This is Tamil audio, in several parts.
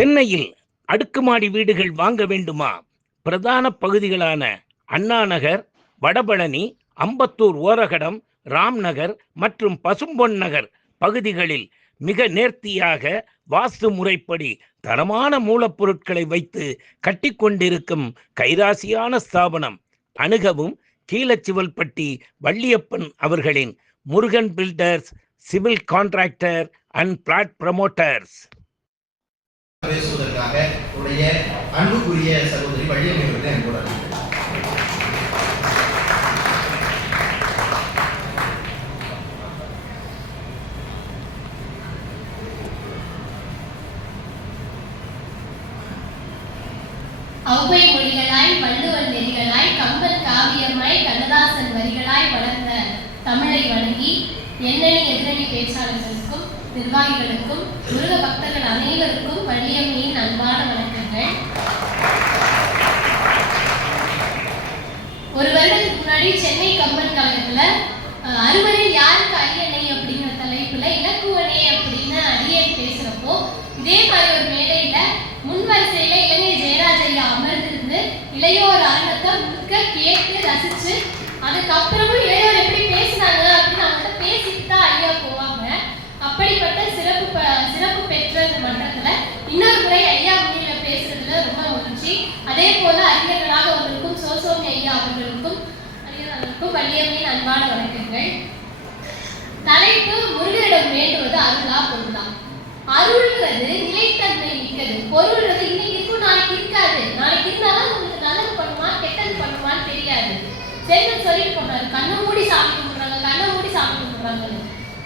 சென்னையில் அடுக்குமாடி வீடுகள் வாங்க வேண்டுமா? பிரதான பகுதிகளான அண்ணா நகர், வடபழனி, அம்பத்தூர் ஓரகடம், ராம்நகர் மற்றும் பசும்பொன் நகர் பகுதிகளில் மிக நேர்த்தியாக வாஸ்து முறைப்படி தரமான மூலப்பொருட்களை வைத்து கட்டிக்கொண்டிருக்கும் கைராசியான ஸ்தாபனம். அணுகவும் கீழச்சிவல்பட்டி வள்ளியப்பன் அவர்களின் Murugan builders, civil contractor and flat promoters. பேசுவதற்காக உடைய அன்புக்குரிய சகோதரி வள்ளியப்பன் என் கூட ஔவை மொழிகளாய், வள்ளுவன் நெறிகளாய், கம்பன் காவியமாய், கண்ணதாசன் வரிகளாய் வளர்ந்த தமிழை வணங்கி எண்ணணி எதிரணி பேச்சாளர்களுக்கும் நிர்வாகிகளுக்கும் முருக பக்தர்கள் அனைவருக்கும் வள்ளியம்மையின் அன்பான வணக்கங்கள். ஒரு வருடத்துக்கு முன்னாடி சென்னை கம்பன் கழகத்துல அறுவரில் யாருக்கு அரியணை அப்படிங்கிற தலைப்புல இலக்குவனே அப்படின்னு அரியணை பேசுறப்போ இதே மாதிரி ஒரு மேடையில முன்வரிசையில இலங்கை ஜெயராஜ் ஐயா அமர்ந்திருந்து இளையோர் அரங்கத்தை முழுக்க கேட்டு ரசிச்சு அதுக்கப்புறமும் இளையோர் எப்படி பேசினாங்க அப்படின்னு அவங்கள்ட்ட பேசிட்டு தான் ஐயா போவாங்க. அப்படிப்பட்ட சிறப்பு பெற்ற இந்த மன்றத்துல இன்னொரு முறை ஐயா முன்னில பேசுறதுல ரொம்ப மகிழ்ச்சி. அதே போல அறிஞர்களாக அவர்களுக்கும் சோசோமி ஐயா அவர்களுக்கும் வள்ளியம்மையின் அன்பான வணக்கங்கள். தலைப்பு முருகரிடம் வேண்டுவது அருளா பொருளா? அருள்ங்கிறது நிலைத்தன்மை மிக்கது, பொருள்றது இன்னைக்கு இருக்கும் நாளைக்கு இருக்காது. நாளைக்கு இருந்தாலும் உங்களுக்கு நல்லது பண்ணுமா கெட்டது பண்ணுமான்னு தெரியாது. செல்வன் சொல்லிட்டு போனாரு, கண்ணை மூடி சாமி கும்பிடுறாங்க, கண்ணை மூடி சாமி கும்பிடுறாங்க.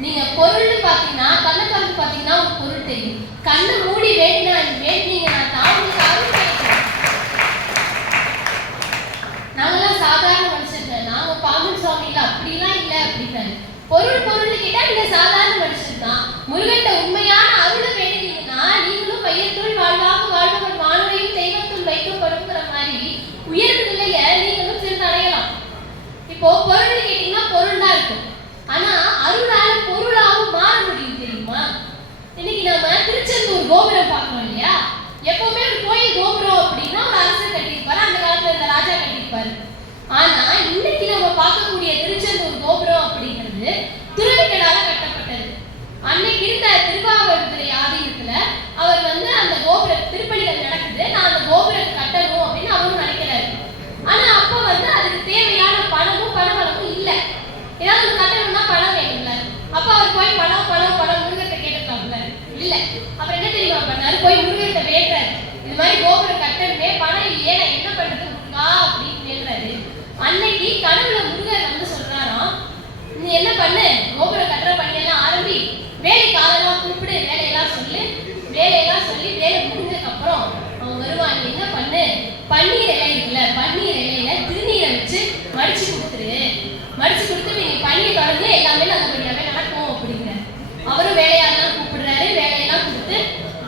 நீங்க பொருள்னு பாத்தீங்கன்னா கண்ணை திறந்து பாத்தீங்கன்னா உங்களுக்கு பொருள் தெரியும். கண்ணை மூடி வேண்டினீங்கன்னா தான் உங்களுக்கு அருள் கிடைக்கும். நாங்கெல்லாம் சாதாரண மனுஷன், நாங்க பாம்பன் சுவாமியில அப்படிலாம் இல்லை அப்படின்னாரு. பொருள் கேட்டா நீங்க சாதாரண மனுஷன் தான். முருகன்ட்ட உண்மையான அருளை வேண்டினீங்கன்னா நீங்களும் பையத்துள் வாழ்வாக வாழ்வன் வானுடையும் தெய்வத்துள் வைக்கப்படுங்கிற மாதிரி உயர்ந்த நிலைய நீங்களும் சேர்ந்து அடையலாம். இப்போ பொருள் கேட்டீங்கன்னா பொருள் தான் இருக்கும், ஆனா அருளால பொருளாவும் மாற முடியும் தெரியுமா? இன்னைக்கு நம்ம திருச்செந்தூர் கோபுரம் பார்க்கணும் இல்லையா? எப்பவுமே ஒரு கோயில் கோபுரம் அப்படின்னா ஒரு அரசர் கட்டியிருப்பாரு, அந்த காலத்துல இந்த ராஜா கட்டியிருப்பாரு. ஆனா இன்னைக்கு நம்ம பார்க்கக்கூடிய திருச்செந்தூர் கோபுரம் அப்படிங்கிறது துறவிகளால கட்டப்பட்டது. அன்னைக்கு இருந்த திருவாவடுதுறை ஆதீனத்துல அவர் அந்த கோபுர திருப்பணிகள் நடக்குது, நான் அந்த கோபுரத்தை கட்டணும் அப்படின்னு அவரும் நினைக்கிறாரு. ஆனா அப்ப அதுக்கு தேவையான பணவளமும் இல்லை. ஏதாவது ஒரு கட்டணம்னா பணம் வேணும்ல. அப்ப அவர் போய் பணம் முருகத்தை கேட்டுக்கலாம்ல, இல்ல. அப்புறம் என்ன தெரியுமா பண்ணாரு? போய் முருகத்தை வேண்டாரு, இது மாதிரி கோபுரம் கட்டணுமே, பணம் இல்லையே, நான் என்ன பண்றது முருகா அப்படின்னு வேண்டாரு. அன்னைக்கு கனவுல முருகர் சொல்றாராம், நீ என்ன பண்ணு, கோபுரம் கட்டுற பணியெல்லாம் ஆரம்பி, வேலைக்கு ஆளெல்லாம் கூப்பிடு, வேலையெல்லாம் சொல்லி வேலை முடிஞ்சதுக்கு அப்புறம் அவன் வருவான். நீ என்ன பண்ணு, பன்னீர் இலை இருக்குல்ல, பன்னீர் இலையில திருநீரை வச்சு மடிச்சு கொடுத்து நீ பணியை தொடர்ந்து எல்லாமே நல்லபடியாவே நடக்கும் அப்படிங்கிற. அவரும் வேலையாளெல்லாம் கூப்பிடுறாரு, வேலையெல்லாம் கொடுத்து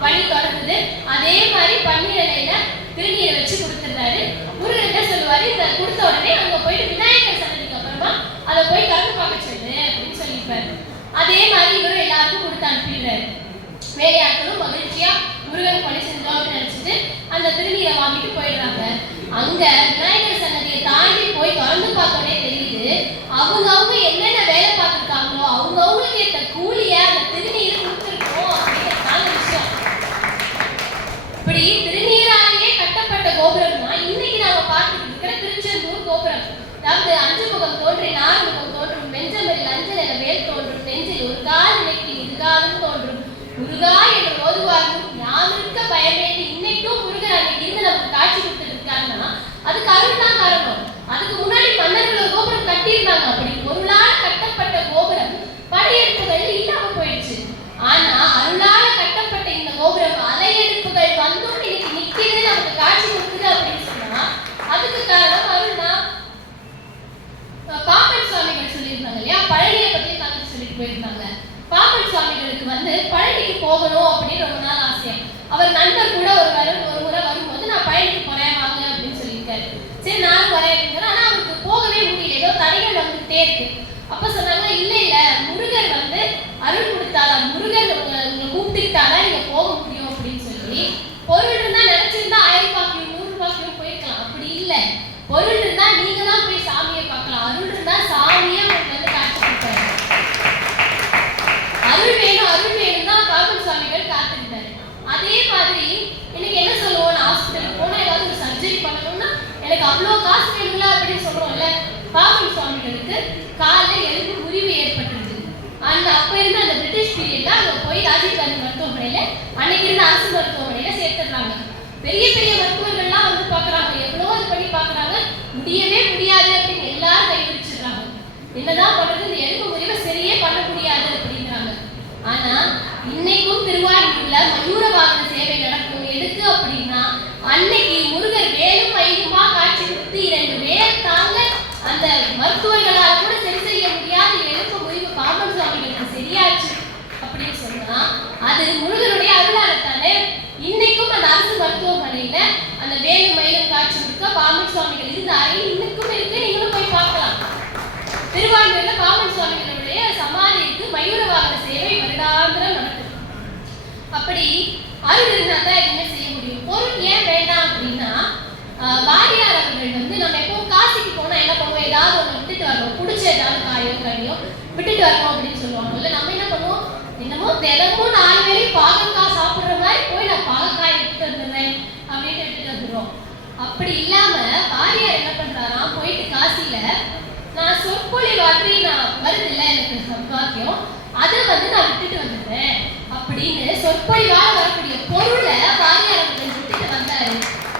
பணி தொடங்குது. அதே மாதிரி பன்னீர் இலையில திருநீரை வச்சு கொடுத்துடுறாரு. முருகன் என்ன சொல்லுவாரு, இந்த கொடுத்த உடனே அங்க போயிட்டு விநாயகர் சன்னதிக்கு அப்புறமா அதை போய் கலந்து பார்க்க சொல்லு அப்படின்னு சொல்லியிருப்பாரு. அதே மாதிரி இவரும் எல்லாருக்கும் கொடுத்து அனுப்பிடுறாரு. வேலையாட்களும் மகிழ்ச்சியா முருகன் பணி செஞ்சோம்னு நினைச்சிட்டு அந்த திருநீரை வாங்கிட்டு போயிடுறாங்க. அங்க விநாயகர் சன்னதியை தாண்டி போய் திறந்து பார்த்தோன்னே தெரியுது, அவங்க என்னென்ன வேலை பார்த்துருக்காங்களோ அவங்களுக்கு ஏற்ற கூலிய அந்த திருநீரை கொடுத்துருக்கோம் அப்படிங்கிறதான விஷயம். இப்படி திருநீராலேயே கட்டப்பட்ட கோபுரம் தான் இன்னைக்கு நாம பார்த்துட்டு இருக்கிற திருச்செந்தூர் கோபுரம். அதாவது 5 முகம் தோன்றி 4 முகம் தோன்றும், வெஞ்சமரில் அஞ்சல் என வேல் தோன்றும், நெஞ்சில் ஒரு கால் நினைக்கு இருகாலும் தோன்றும், முருகா என்று ஓதுவாரும் யாமிருக்க பயமேறி. இன்னைக்கும் முருகர் அன்னைக்கு இருந்து நமக்கு காட்சி கொடுத்துட்டு இருக்காருன்னா அதுக்கு அருள் தான் காரணம். அதுக்கு முன்னாடி மன்னர்கள் ஒரு கோபுரம் கட்டியிருந்தாங்க. அப்படி பொருளால கட்டப்பட்ட கோபுரம் படையெடுப்புகள் இல்லாம போயிடுச்சு. ஆனா அருளால கட்டப்பட்ட இந்த கோபுரம் அலையெடுப்புகள் வந்தும் இன்னைக்கு நிக்கிறது, நமக்கு காட்சி கொடுக்குது அப்படின்னு சொன்னா அதுக்கு காரணம் அருள் தான். பாம்பன் சுவாமிகள் சொல்லியிருந்தாங்க இல்லையா, பழனியை பத்தி தங்கச்சி சொல்லிட்டு போயிருந்தாங்க. பாம்பன் சுவாமிகளுக்கு பழனிக்கு போகணும் அப்படின்னு ரொம்ப நாள் ஆசையா. அவர் நண்பர் கூட ஒரு முறை வரும்போது நான் பழனிக்கு போறேன் வாங்க அப்படின்னு சொல்லியிருக்காரு. சரி நானும் வரேன் அப்படிங்கிற. ஆனா அவருக்கு போகவே முடியல, ஏதோ தடைகள் வந்துட்டே இருக்கு. அப்ப சொன்னாங்க, இல்ல முருகர் அருள் கொடுத்தாரா, முருகர் உங்களை கூப்பிட்டுக்கிட்டாரா நீங்க போக முடியும் அப்படின்னு சொல்லி முடியாது அப்படின்னு எல்லாரும் கைவிரிச்சிடுறாங்க. என்னதான் பண்றது, இந்த எலும்பு முறிவை சரியே பண்ண முடியாது அப்படிங்கிறாங்க. ஆனா இன்னைக்கும் திருவாரூர்ல மயூர வாகன சேவை நடக்கும். எதுக்கு அப்படின்னா அன்னைக்கு முருகர் வேலும் மயிலுமா காட்சி கொடுத்து 2 வேல் தாங்க அந்த மருத்துவர்களால் கூட சரி செய்ய முடியாத எலும்பு முறிவு பாம்பன் சுவாமிகளுக்கு சரியாச்சு அப்படின்னு சொன்னா அது முருகனுடைய அருளால தானே. இன்னைக்கும் அந்த அரசு மருத்துவமனையில அந்த வேலும் மயிலும் காட்சி கொடுக்க பாம்பன் சுவாமிகள் இருந்த அறை இன்னைக்கும் இருக்கு. நீங்களும் போய் பார்க்கலாம். திருவாரூர்ல பாம்பன் சுவாமிகளுடைய சமாதி இருக்கு. மயூர வாகன சேவை வருடாந்திரம் நடக்குது. அப்படி அருள் இருந்தா தான் எதுவுமே செய்ய முடியும். பொருள் ஏன் வேண்டாம் அப்படின்னா வாரியார் அவர்கள் நம்ம எப்பவும் காசிக்கு போனா என்ன பண்ணுவோம், ஏதாவது ஒன்று விட்டுட்டு வரணும், பிடிச்ச ஏதாவது காயோ கனியோ விட்டுட்டு வரணும் அப்படின்னு சொல்லுவாங்க. இல்லை நம்ம என்ன பண்ணுவோம், என்னமோ தினமும் 4 வேளையும் பாகக்காய் சாப்பிடுற மாதிரி போய் நான் பாகக்காய் விட்டுட்டு வந்துடுறேன் அப்படின்னு விட்டுட்டு வந்துடுவோம். அப்படி இல்லாம வாரியார் என்ன பண்றாராம், போயிட்டு காசியில நான் சொற்பொழிவாற்றி நான் வருது இல்லை எனக்கு சம்பாக்கியம், அதை நான் விட்டுட்டு வந்துடுறேன் அப்படின்னு சொற்பொழிவாக வரக்கூடிய பொருளை வாரியார் அவர்கள் விட்டுட்டு வந்தாரு.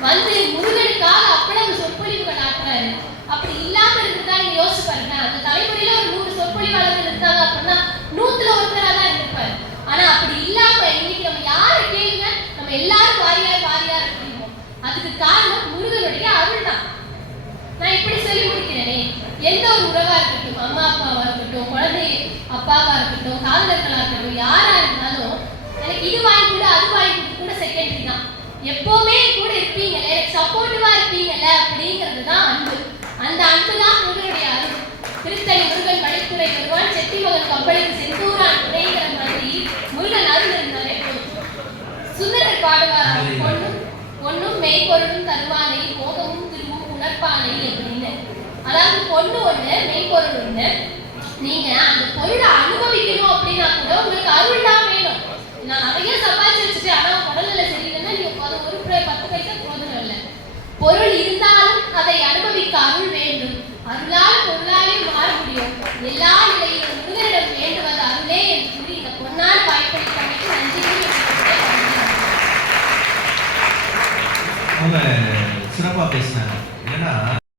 வந்து முருகனுக்காக அவ்வளவு சொற்பொழிவுகள் ஆக்குறாரு. அப்படி இல்லாம இருந்தா நீங்க யோசிச்சு பாருங்க, அந்த தலைமுறையில ஒரு 100 சொற்பொழிவாளர்கள் இருந்தாங்க அப்படின்னா 100ல ஒருத்தரா தான் இருப்பாரு. ஆனா அப்படி இல்லாம இன்னைக்கு நம்ம யாரை கேளுங்க, நம்ம எல்லாரும் வாரியார் வாரியார் அப்படிவோம். அதுக்கு காரணம் முருகனுடைய அருள் தான். நான் இப்படி சொல்லி முடிக்கிறேனே, எந்த ஒரு உறவா இருக்கட்டும், அம்மா அப்பாவா இருக்கட்டும், குழந்தை அப்பாவா இருக்கட்டும், காதலர்களா இருக்கட்டும், யாரா இருந்தாலும் எனக்கு இது வாங்கி கூட அது வாங்கி கூட செகண்டரி தான். எப்பவுமே கூட இருப்பீங்கல்ல, எனக்கு சப்போர்ட்டிவா இருப்பீங்கல்ல அப்படிங்கிறது தான் அன்பு. அந்த அன்பு தான் முருகனுடைய அருள். திருத்தணி முருகன் படித்துறை வருவான், செட்டி மகன் கம்பளிக்கு செந்தூரான் துணைங்கிற மாதிரி முருகன் அருள் இருந்தாலே போதும். சுந்தரர் பாடுவார், பொண்ணும் மெய்ப்பொருளும் தருவானை, மோகமும் திரும்பும் உணர்ப்பானை அப்படின்னு. அதாவது பொண்ணு ஒண்ணு, மெய்ப்பொருள் ஒண்ணு. நீங்க அந்த பொருளை அனுபவிக்கணும் அப்படின்னா கூட உங்களுக்கு அருள் தான் வேணும். நான் நிறைய சம்பாதிச்சு வச்சுட்டு ஆனா உடல்நிலை சரியில்லைன்னா நீங்க அது ஒரு 10 பைசா போதும் இல்லை. பொருள் இருந்தாலும் அதை அனுபவிக்க அருள் வேண்டும். அருளால் பொருளாலே மாற முடியும். எல்லா நிலையிலும் முருகனிடம் வேண்டுவது அருளே என்று கூறி இந்த பொன்னான வாய்ப்பளித்தமைக்கு நன்றி. அவங்க சிறப்பா பேசினாங்க. ஏன்னா